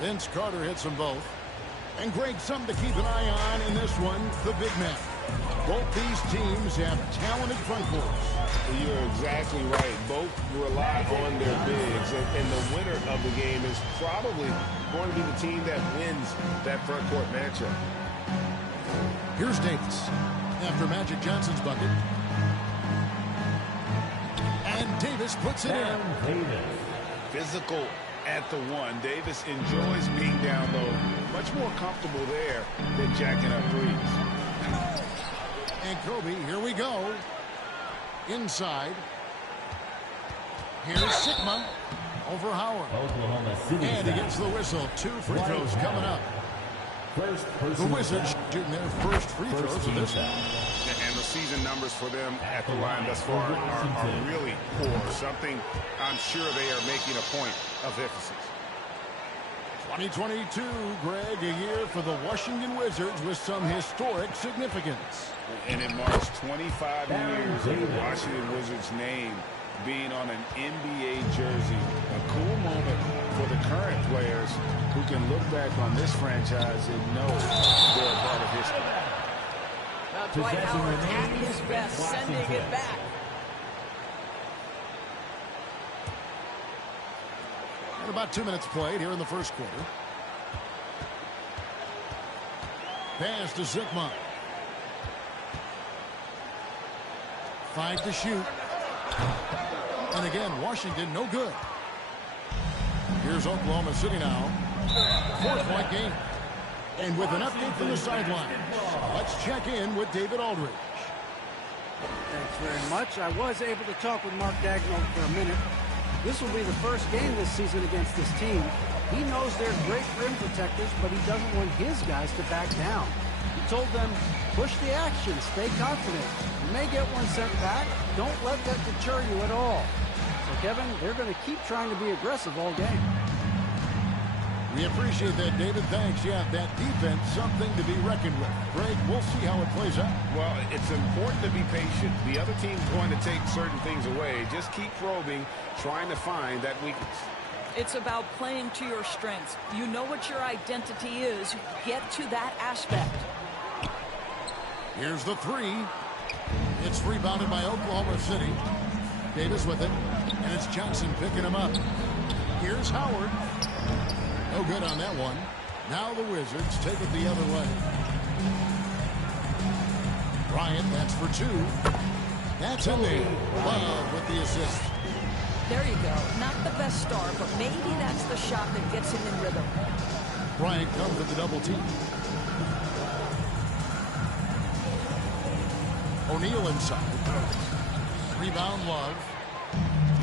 Vince Carter hits them both. And Greg, something to keep an eye on in this one, the big man. Both these teams have talented front courts. You're exactly right. Both rely on their bigs. And the winner of the game is probably going to be the team that wins that front court matchup. Here's Davis after Magic Johnson's bucket. And Davis puts it in. Physical at the one. Davis enjoys being down low. Much more comfortable there than jacking up threes. And Kobe, here we go. Inside. Here's Sigma over Howard. Oklahoma City and he gets the whistle. 2 free throws coming up. The Wizards shooting their first free throws of this one. And the season numbers for them at the line thus far are really poor. Something I'm sure they are making a point of emphasis. 2022, Greg, a year for the Washington Wizards with some historic significance. And it marks 25 years of the Washington Wizards' name being on an NBA jersey. A cool moment for the current players who can look back on this franchise and know they're a part of history. Now Dwight Howard at his best, sending it back. And about 2 minutes played here in the first quarter. Pass to Sigma. 5 to shoot. And again, Washington no good. Here's Oklahoma City now. 4-point game. And with an update from the sideline, let's check in with David Aldridge. Thanks very much. I was able to talk with Mark Daigneault for a minute. This will be the first game this season against this team. He knows they're great rim protectors, but he doesn't want his guys to back down. He told them, push the action, stay confident. You may get one sent back. Don't let that deter you at all. So, Kevin, they're going to keep trying to be aggressive all game. We appreciate that, David. Thanks. Yeah, that defense, something to be reckoned with. Greg, we'll see how it plays out. Well, it's important to be patient. The other team's going to take certain things away. Just keep probing, trying to find that weakness. It's about playing to your strengths. You know what your identity is. Get to that aspect. Here's the 3. It's rebounded by Oklahoma City. Davis with it. And it's Johnson picking him up. Here's Howard. No good on that one. Now the Wizards take it the other way. Bryant, that's for 2. That's in there. Love with the assist. There you go. Not the best start, but maybe that's the shot that gets him in rhythm. Bryant comes with the double team. O'Neal inside. Rebound, Love.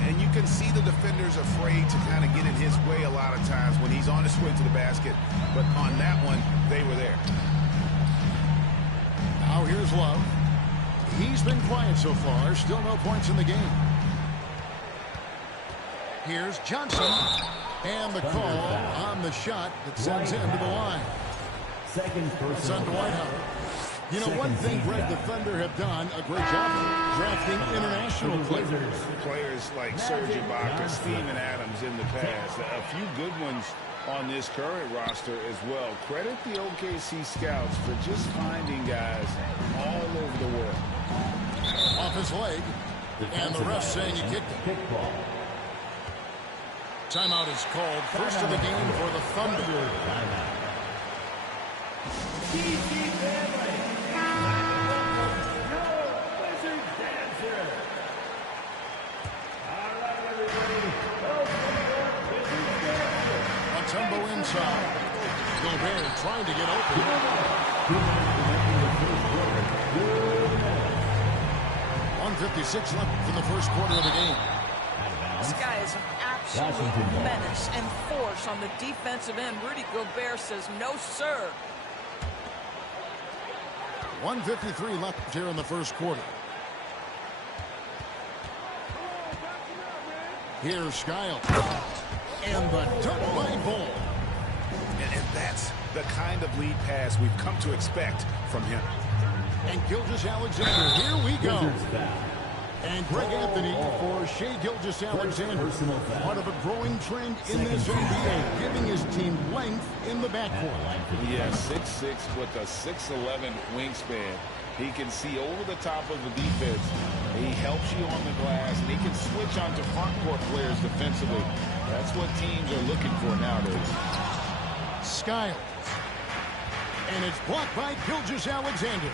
And you can see the defenders afraid to kind of get in his way a lot of times when he's on his way to the basket. But on that one, they were there. Now here's Love. He's been quiet so far. Still no points in the game. Here's Johnson. And the call on the shot that sends him to the line. It's on Dwight Howard. You know, one thing, Greg, the Thunder have done a great job of drafting international players. Players like Serge Ibaka, Steven Adams in the past. A few good ones on this current roster as well. Credit the OKC scouts for just finding guys all over the world. Off his leg. And the ref saying he kicked it. Timeout is called. First of the game for the Thunder. Mutombo inside. Gobert trying to get open. 1:56 left in the first quarter of the game. This guy is an absolute menace and force on the defensive end. Rudy Gobert says, no, sir. 1:53 left here in the first quarter. Here's Skiles. And the dunk by Ball. And that's the kind of lead pass we've come to expect from him. And Gilgeous-Alexander, here we go. And Greg Anthony for Shai Gilgeous-Alexander. Part of a growing trend in this NBA, giving his team length in the backcourt. Yeah, 6'6" with a 6'11" wingspan. He can see over the top of the defense. He helps you on the glass, and he can switch onto front court players defensively. That's what teams are looking for nowadays. Skiles. And it's blocked by Gilgeous-Alexander.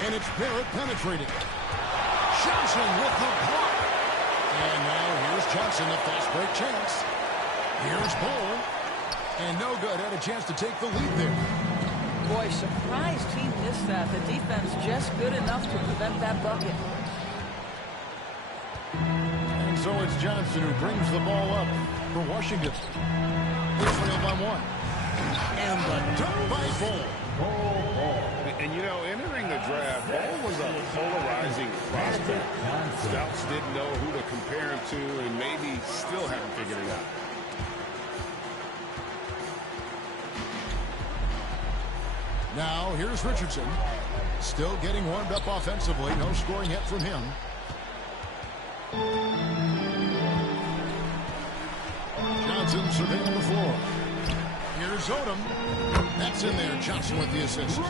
And it's Barrett penetrating. Johnson with the block. And now here's Johnson, the fast break chance. Here's Bull. And no good. Had a chance to take the lead there. Boy, surprised he missed that. The defense just good enough to prevent that bucket. And so it's Johnson who brings the ball up for Washington. Israel by one. And the dunk by Bull. And, you know, entering the draft, Bull was a polarizing prospect. Scouts didn't know who to compare him to, and maybe still haven't figured it out. Now, here's Richardson. Still getting warmed up offensively. No scoring hit from him. Johnson surveying the floor. Here's Odom. That's in there. Johnson with the assist.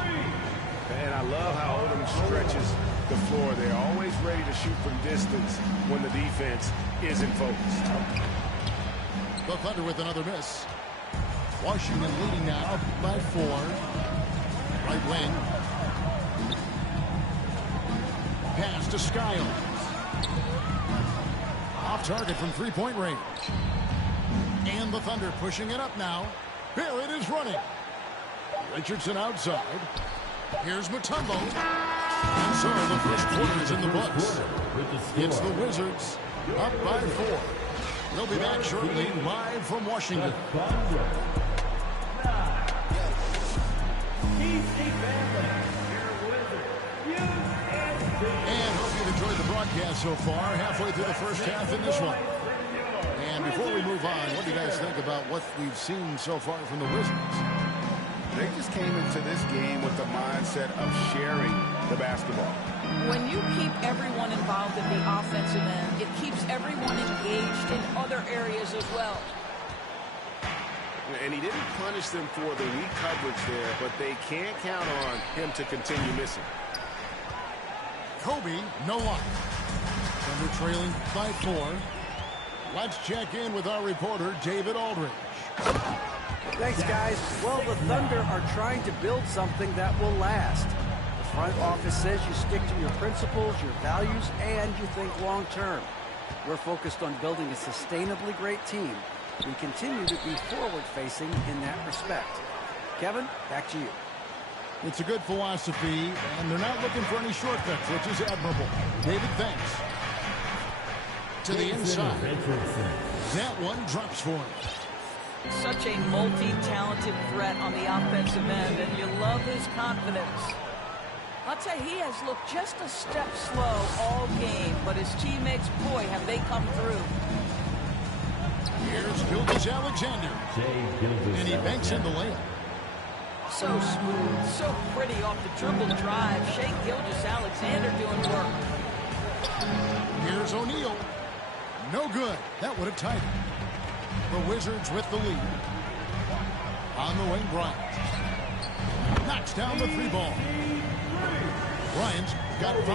And I love how Odom stretches the floor. They're always ready to shoot from distance when the defense isn't focused. The Thunder with another miss. Washington leading now by 4. Right wing. Pass to Skiles. Off target from three-point range. And the Thunder pushing it up now. Barrett is running. Richardson outside. Here's Mutombo. And so the first quarter is in the books. It's the Wizards up by 4. They'll be back shortly live from Washington. And hope you've enjoyed the broadcast so far. Halfway through the first half in this one. And before we move on, what do you guys think about what we've seen so far from the Wizards? They just came into this game with the mindset of sharing the basketball. When you keep everyone involved in the offensive end, it keeps everyone engaged in other areas as well. And he didn't punish them for the weak coverage there, but they can't count on him to continue missing. Kobe, no luck. Thunder trailing by 4. Let's check in with our reporter, David Aldridge. Thanks, guys. Well, the Thunder are trying to build something that will last. The front office says you stick to your principles, your values, and you think long-term. We're focused on building a sustainably great team. We continue to be forward-facing in that respect. Kevin, back to you. It's a good philosophy, and they're not looking for any shortcuts, which is admirable. David, thanks. To the inside. That one drops for him. Such a multi-talented threat on the offensive end, and you love his confidence. I'll tell you, he has looked just a step slow all game, but his teammates, boy, have they come through. Here's Gilgeous-Alexander. And he banks in the layup. So smooth, so pretty off the dribble drive. Shai Gilgeous-Alexander doing work. Here's O'Neal. No good. That would have tied it. The Wizards with the lead. On the wing, Bryant. Knocks down the 3 ball. Bryant's got 5.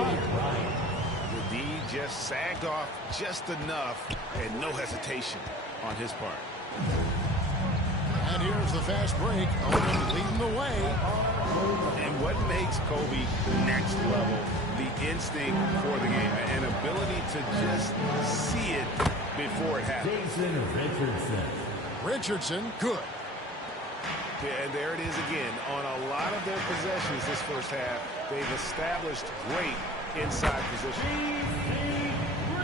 The D just sagged off just enough, and no hesitation on his part. And here's the fast break. Odom leading the way. And what makes Kobe next level? The instinct for the game, an ability to just see it before it happens. Richardson, good. Yeah, and there it is again. On a lot of their possessions this first half, they've established great inside position.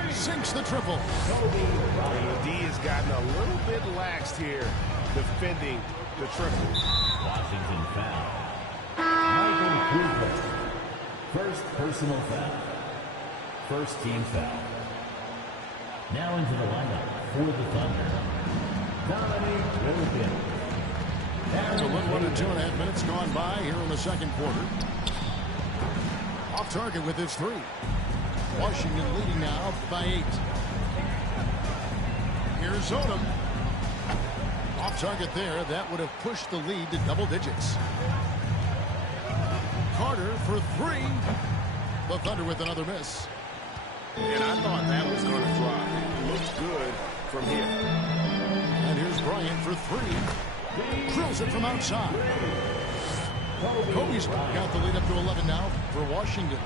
Sinks the triple. And the D has gotten a little bit laxed here defending the triple. Washington foul. Michael Kuzma. First personal foul. First team foul. Now into the lineup for the Thunder. Dominique Wilkins. And a little under 2.5 minutes gone by here in the second quarter. Off target with his 3. Washington leading now by 8. Here's Odom. Off target there. That would have pushed the lead to double digits. Carter for 3. The Thunder with another miss. And I thought that was going to drop. It looked good from here. And here's Bryant for 3. Drills it from outside. Kobe's got the lead up to 11 now for Washington.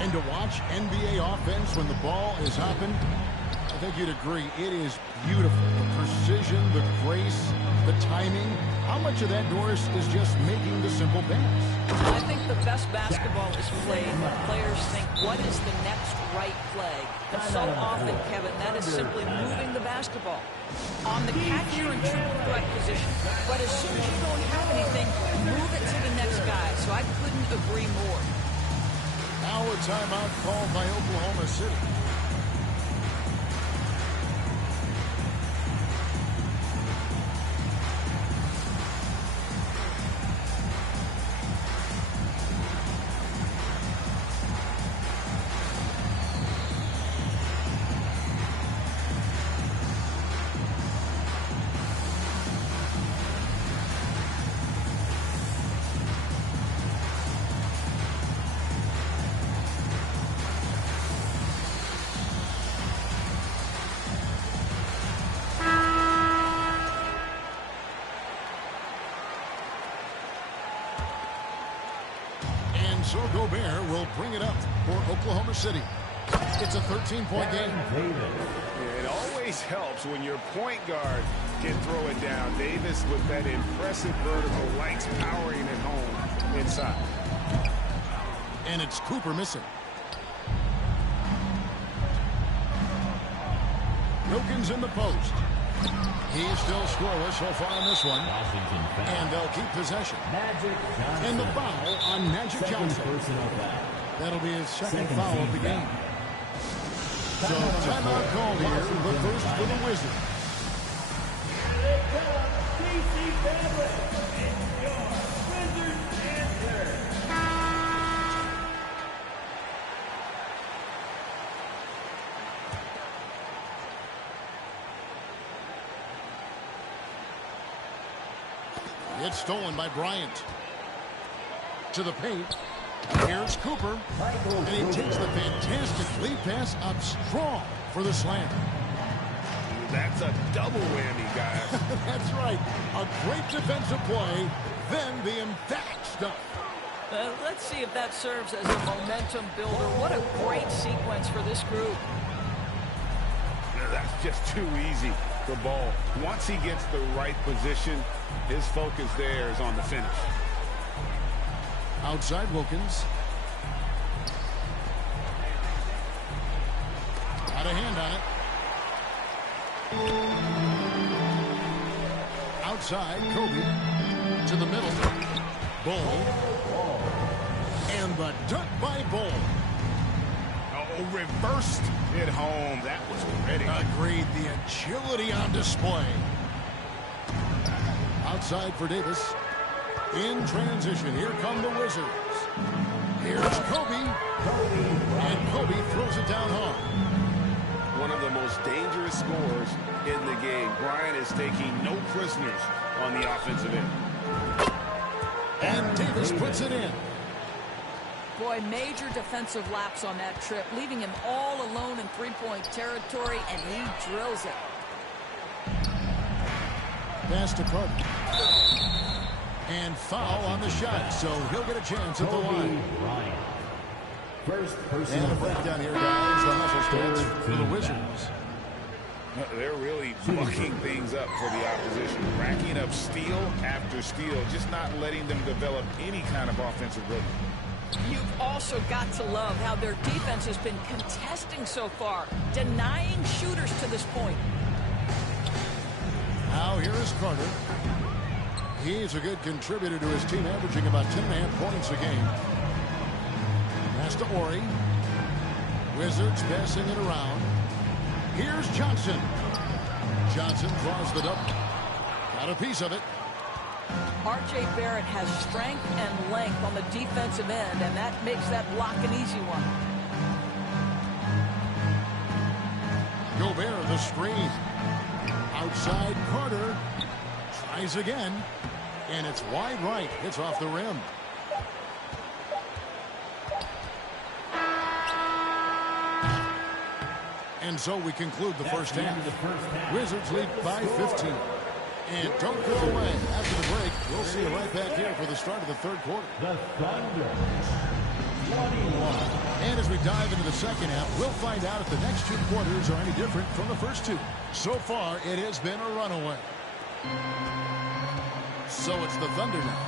And to watch NBA offense when the ball is hopping, I think you'd agree, it is beautiful. The precision, the grace, the timing. How much of that, Doris, is just making the simple pass? I think the best basketball is played when players think, what is the next right play? And so often, Kevin, that is simply moving the basketball on the catcher-and-shoot right position. But as soon as you don't have anything, move it to the next guy. So I couldn't agree more. Now a timeout called by Oklahoma City. So Gobert will bring it up for Oklahoma City. It's a 13-point game. It always helps when your point guard can throw it down. Davis with that impressive vertical likes powering it home inside. And it's Cooper missing. Wilkins in the post. He's still scoreless so far on this one. And they'll keep possession. And the foul on Magic Johnson. That'll be his second foul of the game. So timeout called here, the first for the Wizards. It's stolen by Bryant. To the paint. Here's Cooper. And he takes the fantastic lead pass up strong for the slam. That's a double whammy, guys. That's right. A great defensive play, then the emphatic stuff. Let's see if that serves as a momentum builder. What a great sequence for this group. That's just too easy for Ball. Once he gets the right position, his focus there is on the finish. Outside Wilkins. Got a hand on it. Outside, Kobe. To the middle. Ball. And the dunk by Ball. Oh, reversed it home. That was pretty. Agreed. The agility on display. Outside for Davis. In transition, here come the Wizards. Here's Kobe. And Kobe throws it down hard. One of the most dangerous scorers in the game. Bryant is taking no prisoners on the offensive end. And Davis puts it in. Boy, major defensive lapse on that trip, leaving him all alone in three-point territory, and he drills it. Pass to Carter. And foul on the shot, so he'll get a chance at the line. First And personal a breakdown here, guys. The hustle starts for the Wizards. They're really mucking things up for the opposition. Racking up steal after steal, just not letting them develop any kind of offensive rhythm. You've also got to love how their defense has been contesting so far, denying shooters to this point. Now here is Carter. He's a good contributor to his team, averaging about 10.5 points a game. Pass to Ori. Wizards passing it around. Here's Johnson. Johnson draws the double. Got a piece of it. R.J. Barrett has strength and length on the defensive end, and that makes that block an easy one. Gobert, the screen. Outside, Carter. Tries again. And it's wide right. Hits off the rim. And so we conclude the first half. Wizards lead by 15. And don't go away. After the break, we'll see you right back here for the start of the third quarter. The Thunder. 21. And as we dive into the second half, we'll find out if the next two quarters are any different from the first two. So far, it has been a runaway. So it's the Thunder now.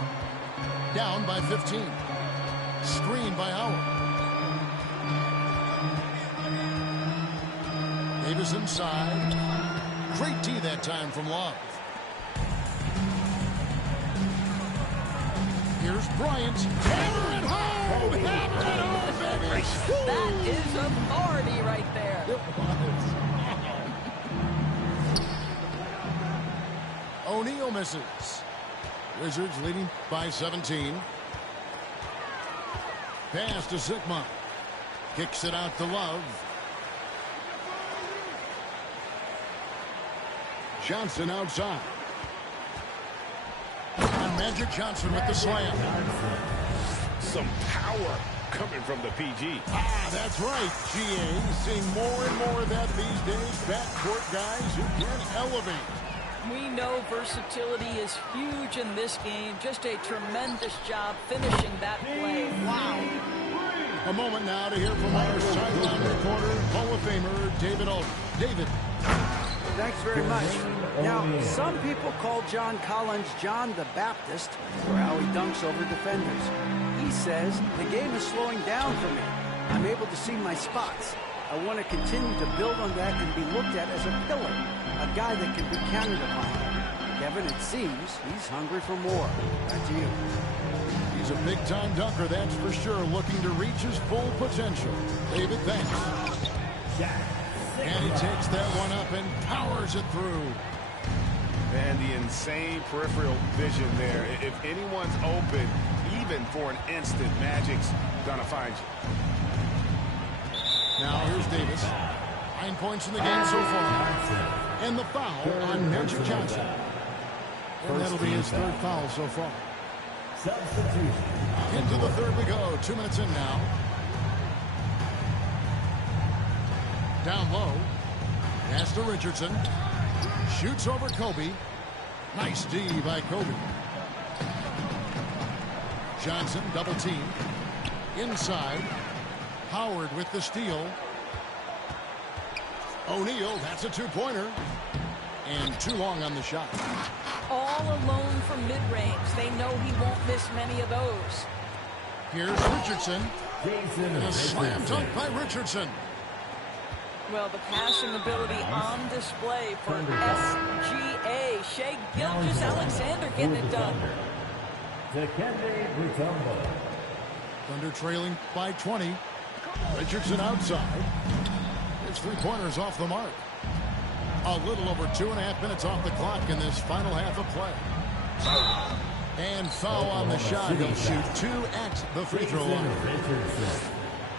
Down by 15. Screen by Howard. Davis inside. Great D that time from Love. Here's Bryant. Hammer it home! Hammer it home, baby! That is authority right there. O'Neal misses. Wizards leading by 17. Pass to Sigma. Kicks it out to Love. Johnson outside. And Magic Johnson with the slam. Some power coming from the PG. Ah, that's right, GA. Seeing more and more of that these days. Backcourt guys who can elevate. We know versatility is huge in this game. Just a tremendous job finishing that play. Wow. A moment now to hear from our sideline reporter, Hall of Famer David Aldridge. David. Thanks very much. Now, some people call John Collins John the Baptist for how he dunks over defenders. He says, the game is slowing down for me. I'm able to see my spots. I want to continue to build on that and be looked at as a pillar, a guy that can be counted upon. Kevin, it seems he's hungry for more. Back to you. He's a big-time dunker, that's for sure, looking to reach his full potential. David, thanks. And he takes that one up and powers it through. And the insane peripheral vision there. If anyone's open, even for an instant, Magic's gonna find you. Now here's Davis. 9 points in the game so far. And the foul on Magic Johnson. And that'll be his third foul so far. Substitution. Into the third we go. 2 minutes in now. Down low. Pass to Richardson. Shoots over Kobe. Nice D by Kobe. Johnson double team. Inside. Howard with the steal. O'Neal, that's a two-pointer. And too long on the shot. All alone from mid-range. They know he won't miss many of those. Here's Richardson. And a slam dunk by Richardson. Well, the passing ability on display for SGA. Shai Gilgeous-Alexander getting it done. Dikembe Mutombo. Thunder trailing by 20. Richardson outside. His three-pointers off the mark. A little over 2.5 minutes off the clock in this final half of play. And foul on the shot. He'll shoot 2 at the free throw line.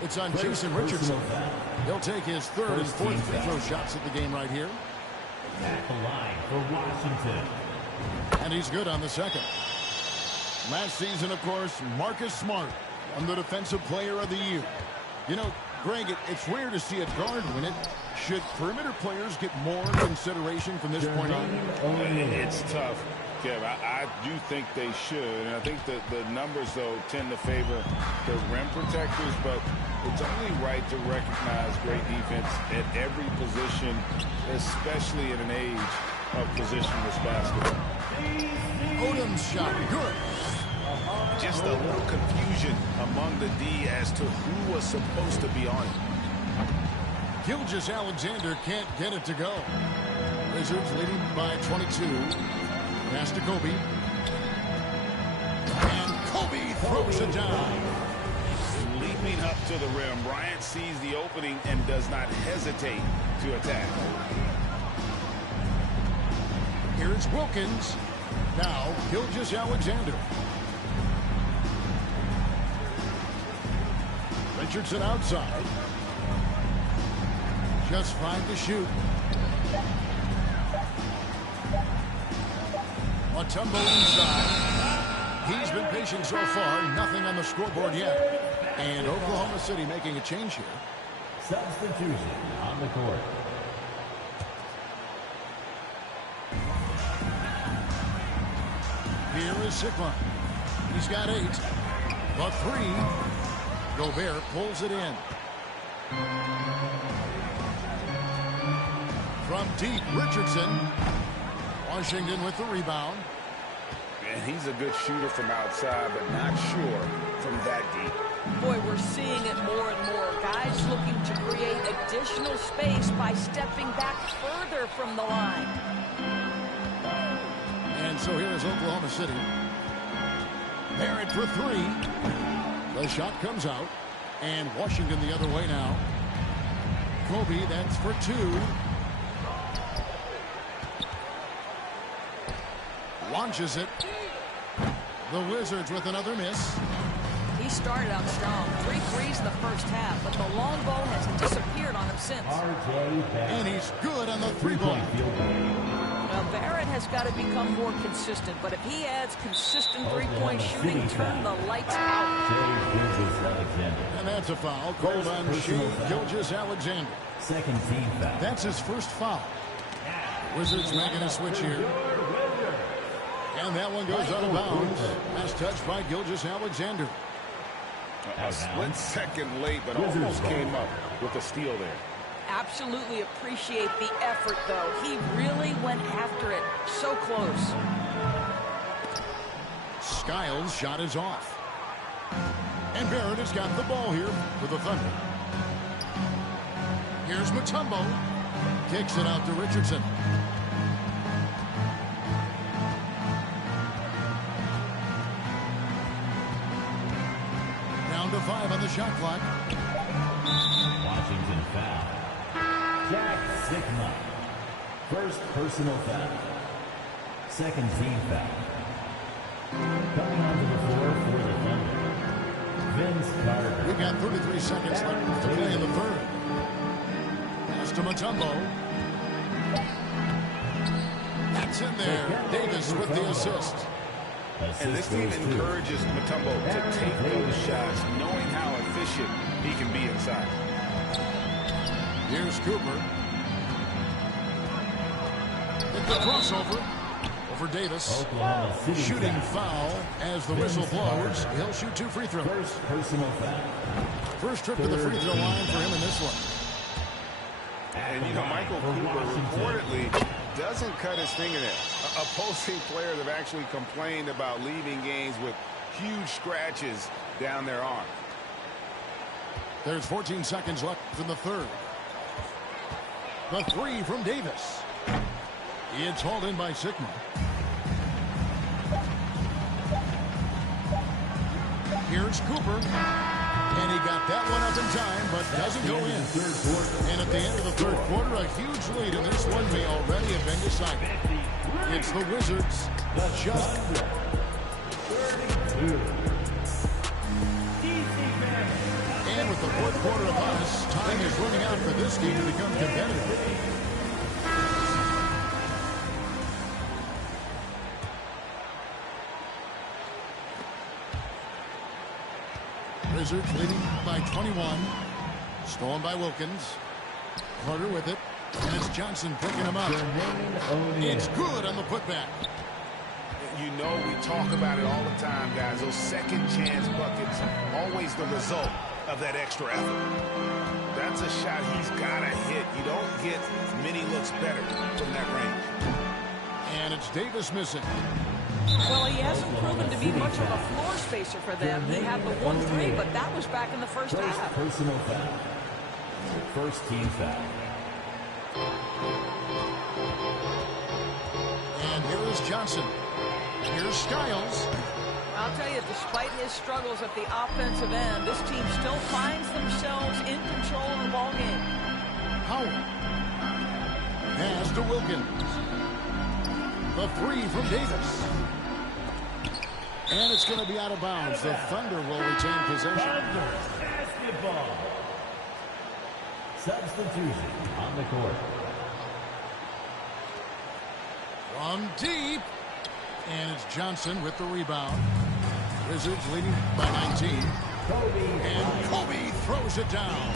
It's on Jason Richardson. He'll take his third and fourth free throw shots at the game right here. At the line for Washington. And he's good on the second. Last season, of course, Marcus Smart won the Defensive Player of the Year. You know, Greg, it's rare to see a guard win it. Should perimeter players get more consideration from this point on? It's tough, Kev. I do think they should. And I think that the numbers, though, tend to favor the rim protectors. But it's only right to recognize great defense at every position, especially in an age of positionless basketball. Odom's shot, good. Just a little confusion among the D as to who was supposed to be on it. Gilgeous-Alexander can't get it to go. Wizards leading by 22. Pass to Kobe. And Kobe throws it down. Leaping up to the rim, Bryant sees the opening and does not hesitate to attack. Here's Wilkins. Now Gilgeous-Alexander. Richardson outside. Just 5 to shoot. Mutombo inside. He's been patient so far. Nothing on the scoreboard yet. And Oklahoma City making a change here. Substitution on the court. Here is Sikma. He's got 8. The 3. Gobert pulls it in. From deep, Richardson. Washington with the rebound. And he's a good shooter from outside, but not sure from that deep. Boy, we're seeing it more and more. Guys looking to create additional space by stepping back further from the line. And so here is Oklahoma City. Barrett for 3. The shot comes out. And Washington the other way now. Kobe, that's for 2. Launches it. The Wizards with another miss. He started out strong. 3 threes in the first half, but the long ball has disappeared on him since. And he's good on the 3-ball. Now, Barrett has got to become more consistent, but if he adds consistent three-point shooting, turn the lights out. And that's a foul called on Shai Gilgeous-Alexander. Second team foul. That's his first foul. Wizards making a switch here. And that one goes out of bounds. That's touched by Gilgeous-Alexander. A split second late, but almost came up with a steal there. Absolutely appreciate the effort, though. He really went after it. So close. Skiles' shot is off. And Barrett has got the ball here for the Thunder. Here's Mutombo. Kicks it out to Richardson. Down to 5 on the shot clock. Washington foul. Jack Sikma. First personal foul. Second team foul. Coming onto the floor for the Thunder, Vince Carter. We've got 33 seconds left to play in the third. Pass to Mutombo. That's in there. Davis with the assist. And this team encourages Mutombo to take those shots, knowing how efficient he can be inside. Here's Cooper. Hit the crossover over Davis. Oklahoma City Shooting foul. foul as the whistle blows. He'll shoot 2 free throws. First personal foul. First trip to the free throw line for him in this one. And, you know, Michael Cooper reportedly doesn't cut his fingernails. Opposing players have actually complained about leaving games with huge scratches down their arm. There's 14 seconds left in the third. The 3 from Davis. It's hauled in by Sikma. Here's Cooper. And he got that one up in time, but doesn't go in. And at the end of the third quarter, a huge lead in this one may already have been decided. It's the Wizards. Just and with the fourth quarter upon us, time is running out for this game to become competitive. Wizards leading by 21. Stolen by Wilkins. Carter with it. And it's Johnson picking him up. It's good on the putback. You know, we talk about it all the time, guys. Those second chance buckets, always the result of that extra effort. That's a shot he's got to hit. You don't get many looks better from that range. And it's Davis missing. Well, he hasn't proven to be much of a floor spacer for them. He had the 1-3, but that was back in the first half. Personal foul. First team foul. And here is Johnson. Here's Skiles. I'll tell you, despite his struggles at the offensive end, this team still finds themselves in control of the ballgame. Howard. Pass to Wilkins. The 3 from Davis. And it's going to be out of bounds. The Thunder will retain possession. Basketball. Substitution on the court. From deep. And it's Johnson with the rebound. Wizards leading by 19. And Kobe throws it down.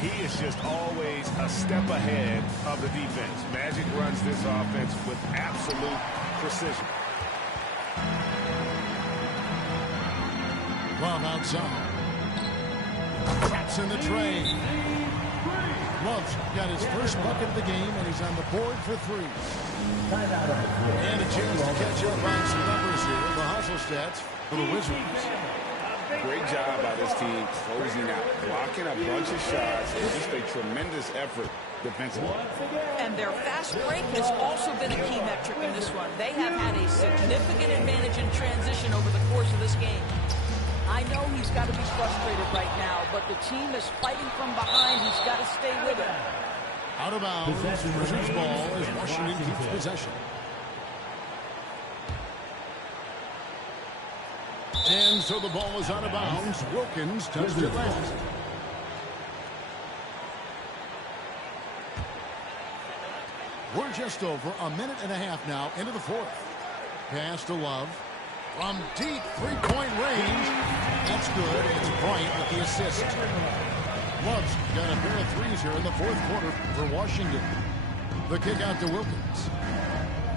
He is just always a step ahead of the defense. Magic runs this offense with absolute precision. Love outside. Taps in the tray. Love's got his first bucket of the game, and he's on the board for three. And a chance to catch up on some numbers here. The hustle stats for the Wizards. Great job by this team closing out, blocking a bunch of shots, and just a tremendous effort defensively. And their fast break has also been a key metric in this one. They have had a significant advantage in transition over the course of this game. I know he's got to be frustrated right now, but the team is fighting from behind. He's got to stay with it. Out of bounds, Wizards ball as Washington keeps possession. And so the ball is out of bounds. Wilkins touched it last. We're just over a minute and a half now into the fourth. Pass to Love. From deep three-point range. That's good. It's Bryant with the assist. Love's got a pair of threes here in the fourth quarter for Washington. The kick out to Wilkins.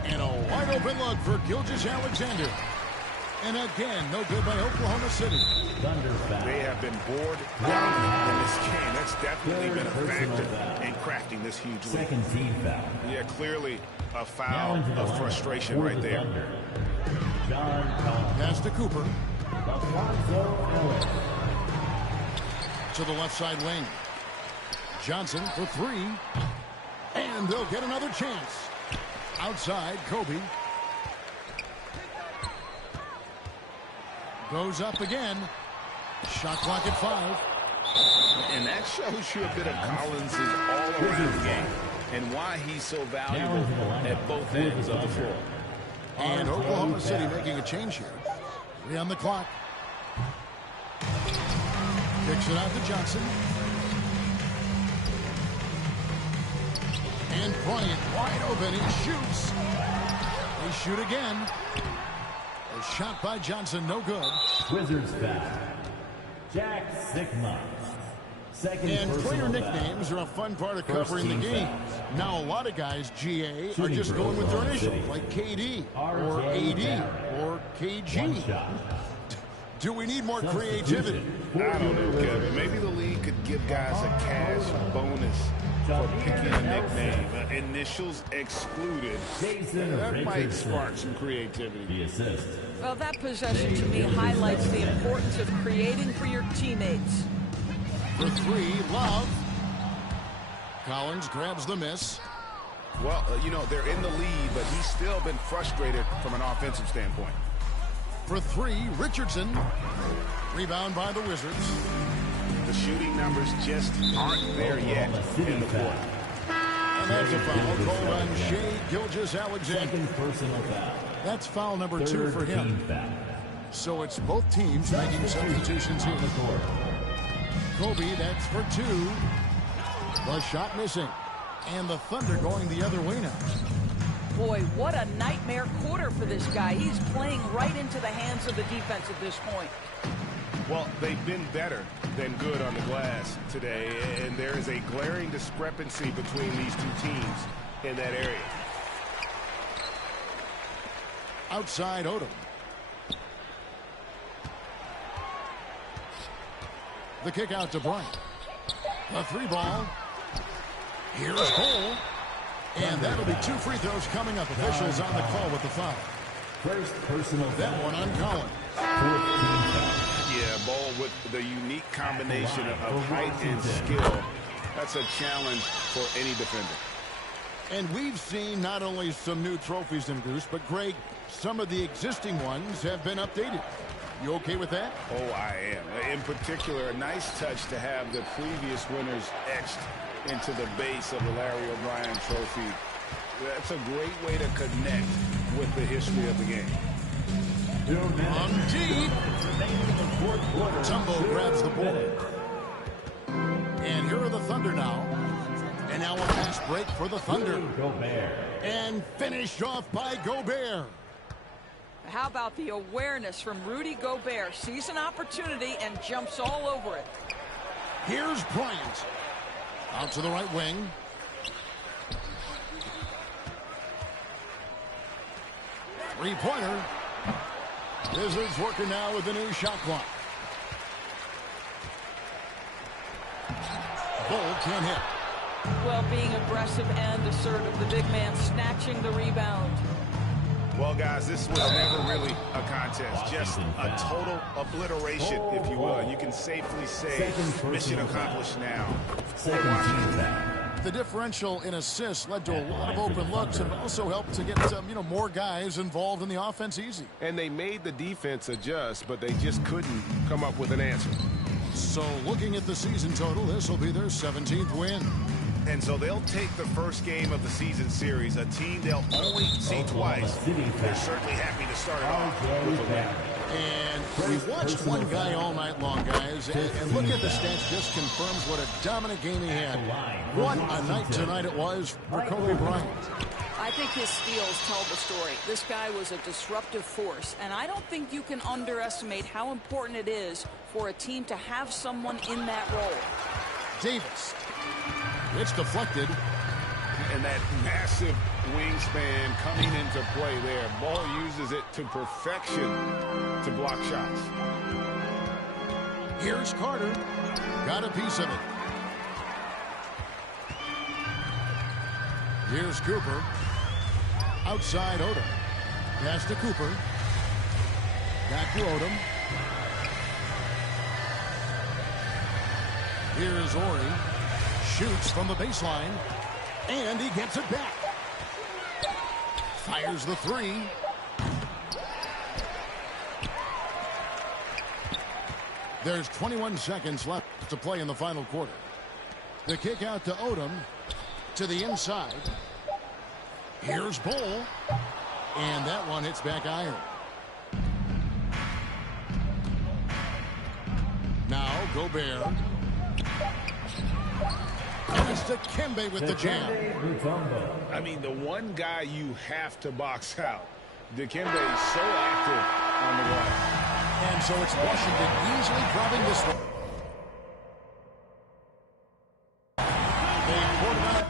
And a wide open look for Gilgeous-Alexander. And again, no good by Oklahoma City. They have been bored down in this game. That's definitely been a factor in crafting this huge lead. Second team foul. Yeah, clearly a foul of frustration right there. Pass to Cooper. To the left side wing. Johnson for three. And they'll get another chance. Outside, Kobe. Goes up again. Shot clock at 5. And that shows you a bit of Collins' all-around game and why he's so valuable at both ends of the floor. And Oklahoma City making a change here. 3 on the clock. Kicks it out to Johnson. And Bryant wide open. He shoots. They shoot again. A shot by Johnson, no good. Wizards foul. Jack Sikma. And player nicknames are a fun part of covering the game. Now, a lot of guys, GA, are just going with their initials, like KD, or AD, or KG. Do we need more creativity? I don't know, Kevin. Maybe the league could give guys a cash bonus for picking a nickname. Initials excluded. That might spark some creativity. The assist. Well, that possession to me highlights the importance of creating for your teammates. For three, Love. Collins grabs the miss. Well, you know, they're in the lead, but he's still been frustrated from an offensive standpoint. For three, Richardson. Rebound by the Wizards. The shooting numbers just aren't there yet in the court. And that's a foul called on Shai Gilgeous-Alexander. Second personal foul. That's foul number 2 for him. So it's both teams making substitutions here. Kobe, that's for 2. The shot missing. And the Thunder going the other way now. Boy, what a nightmare quarter for this guy. He's playing right into the hands of the defense at this point. Well, they've been better than good on the glass today, and there is a glaring discrepancy between these two teams in that area. Outside Odom. The kick out to Bryant. The 3 ball. Here's Cole. And that'll be 2 free throws coming up. Officials on the call with the foul. First personal foul. That one on Collins. Yeah, Ball with the unique combination of height and skill. That's a challenge for any defender. And we've seen not only some new trophies introduced, but Greg, some of the existing ones have been updated. You okay with that? Oh, I am. In particular, a nice touch to have the previous winners etched into the base of the Larry O'Brien trophy. That's a great way to connect with the history of the game. On deep. Tumbo grabs the ball. And here Here are the Thunder now. And now a fast break for the Thunder. Gobert. And finished off by Gobert. How about the awareness from Rudy Gobert? Sees an opportunity and jumps all over it. Here's Bryant. Out to the right wing. Three-pointer. Wizards working now with the new shot clock. Bull can't hit. Well, being aggressive and assertive, the big man snatching the rebound. Well, guys, this was never really a contest. Just a total obliteration, if you will. And you can safely say mission accomplished now. Second team foul. The differential in assists led to a lot of open looks and also helped to get more guys involved in the offense easy. And they made the defense adjust, but they just couldn't come up with an answer. So looking at the season total, this will be their 17th win. And so they'll take the first game of the season series, a team they'll only see twice. They're certainly happy to start it off with a win. And we watched one guy all night long, guys, and look at the stats, just confirms what a dominant game he had. What a night tonight it was for Kobe Bryant. I think his steals tell the story. This guy was a disruptive force, and I don't think you can underestimate how important it is for a team to have someone in that role. Davis. It's deflected. And that massive wingspan coming into play there. Ball uses it to perfection to block shots. Here's Carter. Got a piece of it. Here's Cooper. Outside Odom. Pass to Cooper. Back to Odom. Here's Ori. Shoots from the baseline. And he gets it back. Fires the three. There's 21 seconds left to play in the final quarter. The kick out to Odom. To the inside. Here's Bull. And that one hits back iron. Now Gobert. And it's Dikembe with the jam. I mean, the one guy you have to box out. Dikembe is so active on the run. And so it's Washington easily grabbing this one. They quarterback